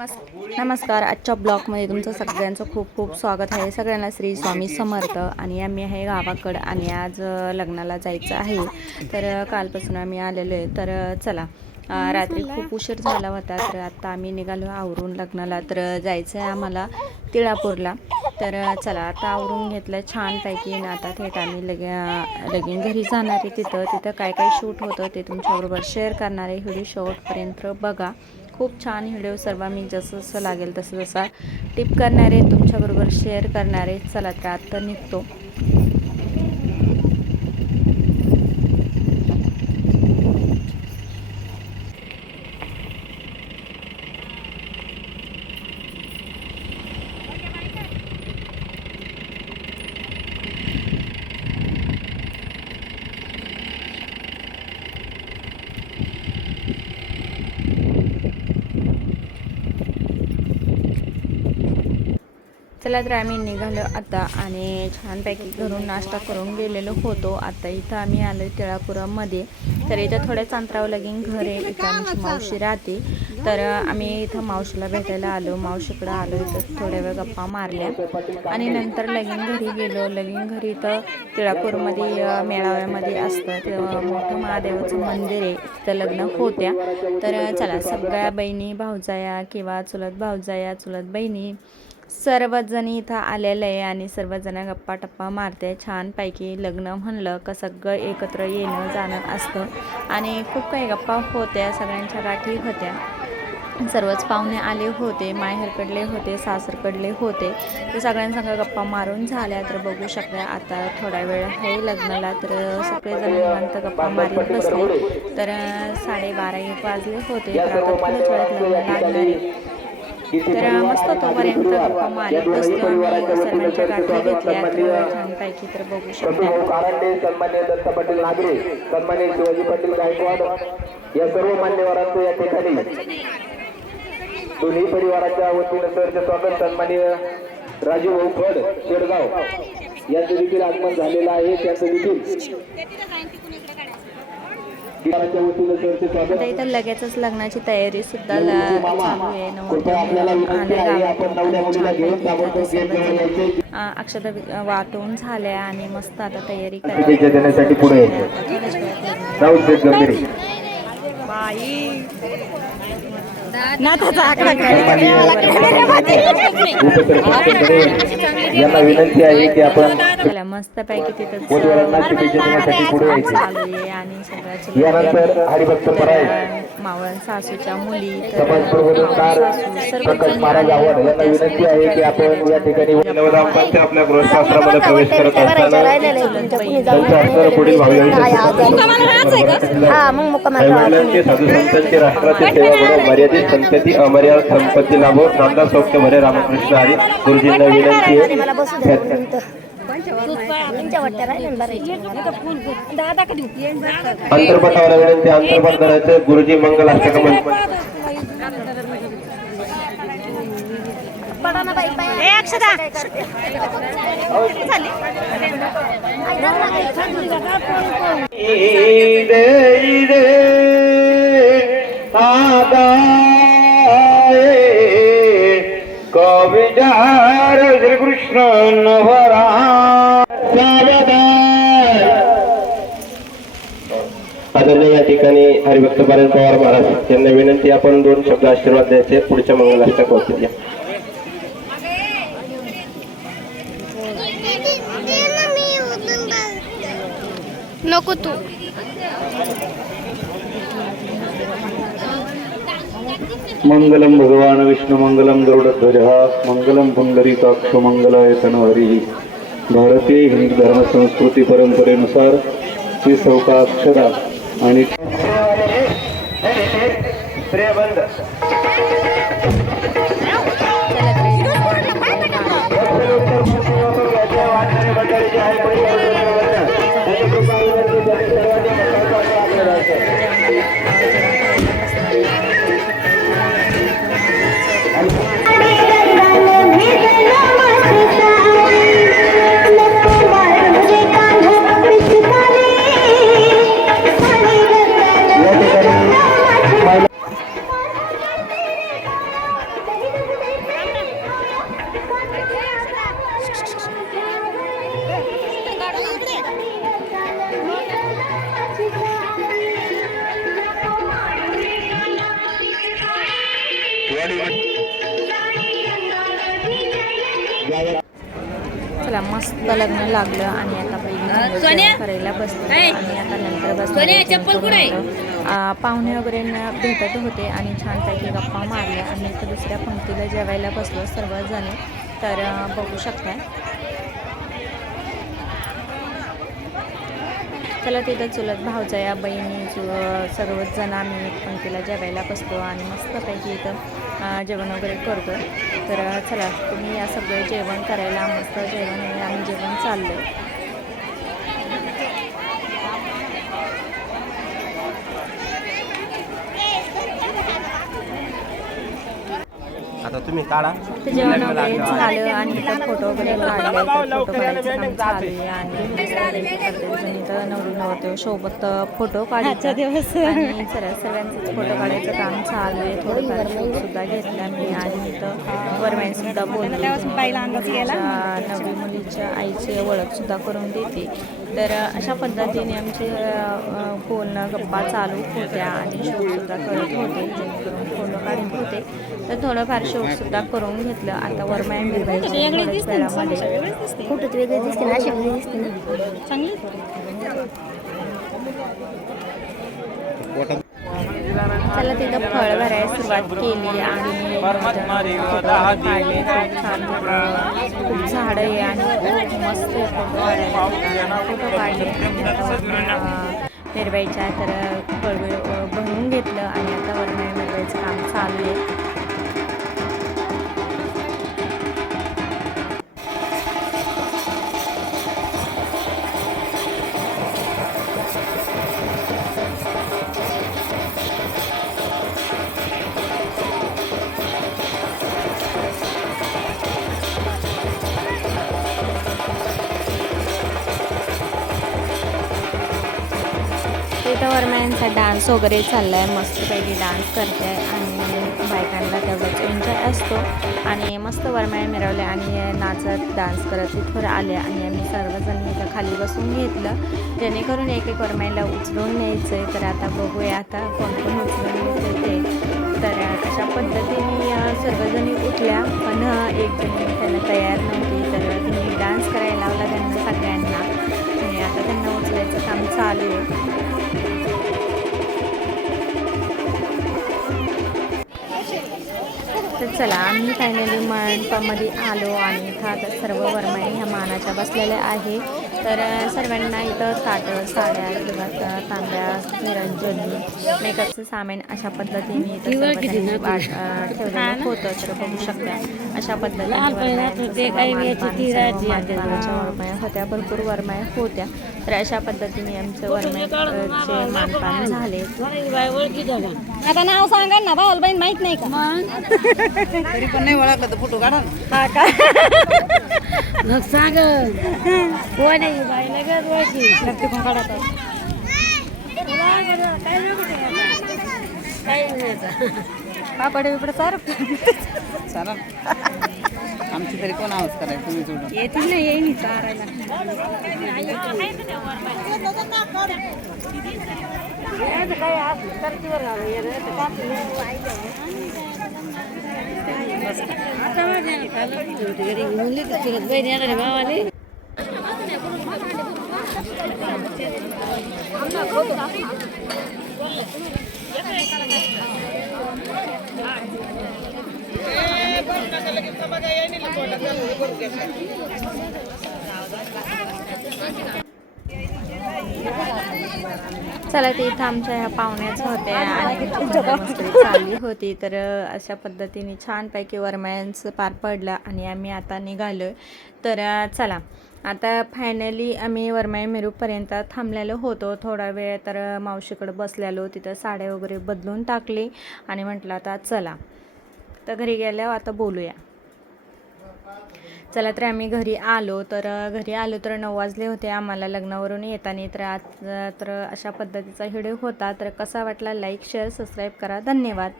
नमस्- नमस्कार. आजच्या ब्लॉगमध्ये तुमचं सगळ्यांचं खूप खूप स्वागत आहे. सगळ्यांना श्री स्वामी समर्थ आणि आम्ही आहे गावाकडं आणि आज लग्नाला जायचं आहे. तर कालपासून आम्ही आलेलो आहे. तर चला रात्री खूप उशीर झाला होता. तर आत्ता आम्ही निघालो आवरून लग्नाला. तर जायचं आहे आम्हाला तिळापूरला. तर चला आता आवरून घेतलं छानपैकी. आणि आता थेट आम्ही लगे लगीन घरी जाणार आहे तिथं. तिथं काय काय शूट होतं ते तुमच्याबरोबर शेअर करणार आहे. व्हिडिओ शॉर्टपर्यंत बघा. खूप छान व्हिडिओ सर्व मी जसं जसं लागेल तसं जसा टिप करणारे तुमच्याबरोबर शेअर करणारे चला तर आत्ता निघतो. चला तर आम्ही निघालो आता आणि छानपैकी घरून नाश्ता करून गेलेलो होतो. आता इथं आम्ही आलो तिळापुरामध्ये. तर इथं थोड्याच अंतरावर लगीन घर आहे. इथं आमची मावशी राहते. तर आम्ही इथं मावशीला भेटायला आलो. मावशीकडं आलो इथं थोड्या वेळ गप्पा मारल्या. आणि नंतर लगीन घरी गेलो. लगीन घरी इथं तिळापूरमध्ये मेळाव्यामध्ये असतं. तेव्हा मोठं महादेवाचं मंदिर आहे. तिथं लग्न होत्या. तर चला सगळ्या बहिणी भाऊजाया किंवा चुलत भाऊजाया चुलत बहिणी सर्वजणी इथं आलेलं आहे आणि सर्वजण गप्पा टप्पा मारते. छानपैकी लग्न म्हणलं का सगळं एकत्र येणं जाणं असतं. आणि खूप काही गप्पा होत्या सगळ्यांच्या गाठी होत्या. सर्वच पाहुणे आले होते माहेरकडले होते सासरकडले होते. तर सगळ्यांसंग गप्पा मारून झाल्या. तर बघू शकता आता थोडा वेळ आहे लग्नाला तर सगळेजण निवांत गप्पा मारीत बसले. तर साडेबारा एक वाजले होते. तर आता थोड्याच वेळात लग्न लागणार आहे. तर मस्त तोपर्यंत गप्पा मारत बसलो आम्ही सर्वांच्या गाठी घेतल्या तर छानपैकी तर बघू शकता. हो, पाटील नागरे या सर्व मान्यवरांचं या ठिकाणी दोन्ही परिवाराच्या वतीनं सरचे स्वागत सन्मान्य राजीव भाऊ फड शेडगाव. यांचं देखील आगमन झालेलं आहे. त्यांचं देखील आता स्वागत इथं लगेचच लग्नाची तयारी सुद्धा ल- चालू आहे. कृपया आपल्याला विनंती आहे आपण नवऱ्या मुलीला घेऊन ताबडतोब गेट जवळ यायचे. अक्षता वाटून झाल्या आणि मस्त आता तयारी पुढे. करायची यांना विनंती आहे की आपण चला मस्त पैकी तिथं चालू आहे आणि सगळ्याची यानंतर हरिभक्त पराय मावळ सासूच्या मुली तर समाज प्रबोधनकार मावळ सासू सर्व प्रकाश महाराज आव्हाड यांना विनंती आहे की आपण या ठिकाणी नवदाम्पत्य आपल्या गृहशास्त्रामध्ये प्रवेश करत असताना त्यांच्या हस्तावर पुढील मग मुक्कामाला वडिलांचे साधू संतांची राष्ट्राची सेवा म्हणून मर्यादित संपत्ती अमर्याद संपत्ती लाभो नांदा सौख्य भरे रामकृष्ण हरी. गुरुजींना विनंती आहे अंतर्पटावर विनंती अंतर्पट करायचं गुरुजी मंगल अक्षदा. झाली कविजार श्रीकृष्ण नवरा। ठिकाणी हरिभक्त पारायण पवार महाराज यांना विनंती आपण दोन शब्द आशीर्वाद द्यायचे. पुढच्या मंगलाष्टक होतील नको तू. मंगलम भगवान विष्णु मंगलम गरुडध्वज मंगलम पुंडरीकाक्ष मंगलाय तनहरी भारतीय हिंदू धर्म संस्कृती परंपरेनुसार श्री सौका अक्षरा आणि चला मस्त लग्न लागलं आणि आता करायला बसलो. आणि आता नंतर बसलो. पाहुणे वगैरे न भेटत होते आणि छानपैकी गप्पा मारल्या. आणि दुसऱ्या पंक्तीला जेवायला बसलो सर्वजण. तर बघू शकताय. चला तिथं चुलत भावजया बहिणी चु सर्वच जण आम्ही पण तिला जेवायला बसतो आणि मस्तपैकी इथं जेवण वगैरे करतो. तर चला तुम्ही या सगळं जेवण करायला मस्त जेवण आणि आम्ही जेवण आहे तुम्ही काढा. जेवण वगैरे झालं आणि इथं फोटो वगैरे काढले फोटो काढायचं काम चालू आहे आणि नवरी नवरदेव सोबत फोटो काढायचा आणि चला सगळ्यांचंच फोटो काढायचं काम चालू आहे. थोडंफार सुद्धा घेतला मी आणि इथं वरमाई सुद्धा बोलली. नवी मुलीच्या आईची ओळख सुद्धा करून देते. तर अशा पद्धतीने आमचे बोलणं गप्पा चालू होत्या आणि शूट सुद्धा करत होते जेणेकरून फोटो काढत होते. तर थोडंफार शूट सुद्धा करून घेतलं. आता मिळवायची थोड्याच वेळामध्ये फोटोत वेगळी दिसते. ना अशी वेगळी दिसते ना. चला तिथं फळ भरायला सुरुवात केली आणि काढले खूप छान खूप झाडं आहे आणि खूप मस्त आहे फोटो काढायला. फोटो काढले मिरवायच्या तर फळ बनवून घेतलं आणि आता वरमाई मिरवायचं काम चालू आहे. तिथं वरम्यांचा डान्स वगैरे चालला आहे मस्तपैकी डान्स करते आहे आणि बायकांना तेवढाच एन्जॉय असतो. आणि मस्त वरमाया मिरवल्या आणि नाचत डान्स करत इथवर आले आणि आम्ही सर्वजण इथं खाली बसून घेतलं. जेणेकरून एक एक वरमाईला उचलून न्यायचं आहे तर आता बघूया आता कोण कोण उचलून न्यायचं ते. तर अशा पद्धतीने सर्वजणी उठल्या. पण एक जणी चला आम्ही फायनली मंडपामध्ये आलो आणि इथं आता सर्व वरमाई ह्या मानाच्या बसलेल्या आहे तर सर्वांना इथं ताटं साड्या किंवा तांब्या निरंजनी मेकअपचं सामान अशा पद्धतीने इथं ठेवलेलं होतं तर बघू शकता. अशा पद्धतीने होत्या भरपूर वरमाया होत्या. तर अशा पद्धतीने आमचं वरमायाचे मानपान झाले. आता नाव सांगा ना भाऊ बहीण माहीत नाही का? तरी पण नाही ओळखलं तर फोटो काढा ना. हा का? मग सांग. कोण आहे बाईला लक्ष पण पापड बिपड चार. चालेल आमची तरी कोण आवाज करायचं? तुम्ही जोडून. येतील ना येईन चारायला मुली तर चुलत बहीण आहे भावाले. चला ते इथं आमच्या ह्या पाहुण्याच होत्या आणि मस्करी चालली होती. तर अशा पद्धतीने छानपैकी वरमायांचं पार पडलं आणि आम्ही आता निघालो तर चला. आता फायनली आम्ही वरमाई मेरूपर्यंत थांबलेलो होतो. थोडा वेळ तर मावशीकडं बसलेलो. तिथं साड्या वगैरे बदलून टाकली आणि म्हटलं आता चला. तर घरी गेल्यावर आता बोलूया. चला तर आम्ही घरी आलो. तर घरी आलो तर नऊ वाजले होते. आम्हाला लग्नावरून येताना तर आज तर अशा पद्धतीचा व्हिडिओ होता. तर कसा वाटला लाईक शेअर सबस्क्राईब करा. धन्यवाद.